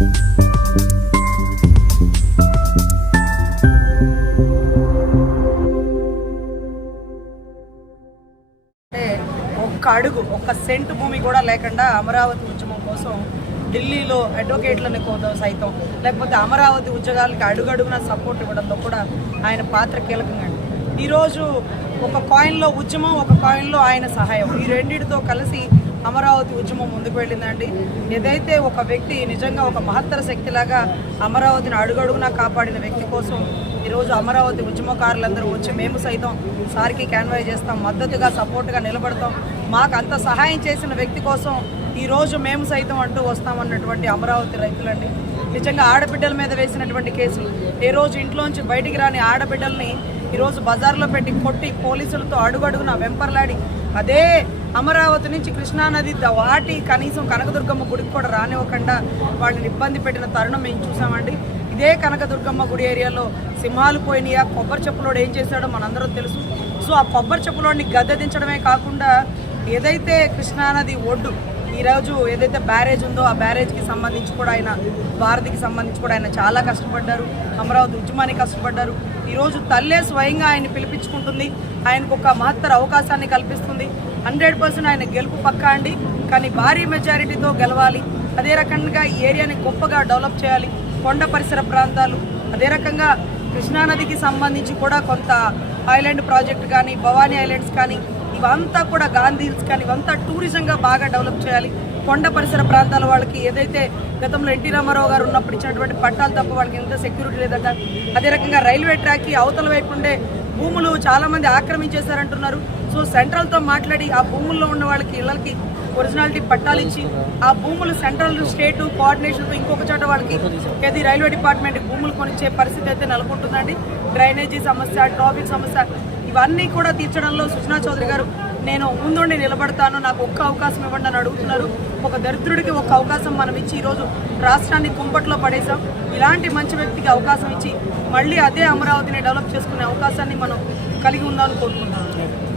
అంటే ఒక్క అడుగు ఒక్క సెంటు భూమి కూడా లేకుండా అమరావతి ఉద్యమం కోసం ఢిల్లీలో అడ్వకేట్లను కోసం సైతం లేకపోతే అమరావతి ఉద్యోగాలకి అడుగడుగున సపోర్ట్ ఇవ్వడంలో కూడా ఆయన పాత్ర కీలకంగా ఈరోజు ఒక కాయిన్లో ఉద్యమం ఒక కాయిన్లో ఆయన సహాయం ఈ రెండింటితో కలిసి అమరావతి ఉద్యమం ముందుకు వెళ్ళిందండి. ఏదైతే ఒక వ్యక్తి నిజంగా ఒక మహత్తర శక్తిలాగా అమరావతిని అడుగడుగునా కాపాడిన వ్యక్తి కోసం ఈరోజు అమరావతి ఉద్యమకారులందరూ వచ్చి మేము సైతం సార్కి క్యాన్వై చేస్తాం మద్దతుగా సపోర్ట్గా నిలబడతాం. మాకు అంత సహాయం చేసిన వ్యక్తి కోసం ఈరోజు మేము సైతం అంటూ వస్తామన్నటువంటి అమరావతి రైతులండి. నిజంగా ఆడబిడ్డల మీద వేసినటువంటి కేసులు. ఏ రోజు ఇంట్లోంచి బయటికి రాని ఆడబిడ్డల్ని ఈరోజు బజార్లో పెట్టి కొట్టి పోలీసులతో అడుగడుగున వెంపర్లాడి అదే అమరావతి నుంచి కృష్ణానది వాటి కనీసం కనకదుర్గమ్మ గుడికి కూడా రానివ్వకుండా వాళ్ళని ఇబ్బంది పెట్టిన తరుణం మేము చూసామండి. ఇదే కనకదుర్గమ్మ గుడి ఏరియాలో సింహాలు పోయినాయా కొబ్బరి చెప్పులోడు ఏం చేశాడో మనందరం తెలుసు. సో ఆ కొబ్బరి చెప్పులోడిని గద్దెదించడమే కాకుండా ఏదైతే కృష్ణానది ఒడ్డు ఈరోజు ఏదైతే బ్యారేజ్ ఉందో ఆ బ్యారేజ్కి సంబంధించి కూడా ఆయన భారతికి సంబంధించి కూడా ఆయన చాలా కష్టపడ్డారు. అమరావతి ఉద్యమానికి కష్టపడ్డారు. ఈరోజు తల్లే స్వయంగా ఆయన పిలిపించుకుంటుంది. ఆయనకు ఒక మహత్తర అవకాశాన్ని కల్పిస్తుంది. హండ్రెడ్ పర్సెంట్ ఆయన గెలుపు పక్కా అండి. కానీ భారీ మెజారిటీతో గెలవాలి. అదే రకంగా ఈ ఏరియాని గొప్పగా డెవలప్ చేయాలి. కొండ పరిసర ప్రాంతాలు అదే రకంగా కృష్ణానదికి సంబంధించి కూడా కొంత ఐలాండ్ ప్రాజెక్ట్ కానీ భవానీ ఐలాండ్స్ కానీ ఇవంతా కూడా గాంధీ హిల్స్ కానీ ఇవంతా టూరిజంగా బాగా డెవలప్ చేయాలి. కొండ పరిసర ప్రాంతాల వాళ్ళకి ఏదైతే గతంలో ఎన్టీ రామారావు గారు ఉన్నప్పుడు ఇచ్చినటువంటి పట్టాలు తప్ప వాళ్ళకి ఎంత సెక్యూరిటీ లేదట. అదే రకంగా రైల్వే ట్రాక్కి అవతల వైపు ఉండే భూములు చాలా మంది ఆక్రమించేశారంటున్నారు. సో సెంట్రల్తో మాట్లాడి ఆ భూముల్లో ఉన్న వాళ్ళకి ఇళ్ళకి ఒరిజినాలిటీ పట్టాలు ఇచ్చి ఆ భూములు సెంట్రల్ స్టేట్ కోఆర్డినేషన్తో ఇంకొక చోట వాళ్ళకి ఏది రైల్వే డిపార్ట్మెంట్ భూములు కొనిచ్చే పరిస్థితి అయితే నెలకొంటుందండి. డ్రైనేజీ సమస్య ట్రాఫిక్ సమస్య ఇవన్నీ కూడా తీర్చడంలో సుజనా చౌదరి గారు నేను ముందుండి నిలబడతాను. నాకు ఒక్క అవకాశం ఇవ్వండి అని అడుగుతున్నారు. ఒక దరిద్రుడికి ఒక అవకాశం మనం ఇచ్చి ఈరోజు రాష్ట్రాన్ని కుంపట్లో పడేసాం ఇలాంటి మంచి వ్యక్తికి అవకాశం ఇచ్చి మళ్ళీ అదే అమరావతిని డెవలప్ చేసుకునే అవకాశాన్ని మనం కలిగి ఉండాలని కోరుకుంటున్నాను.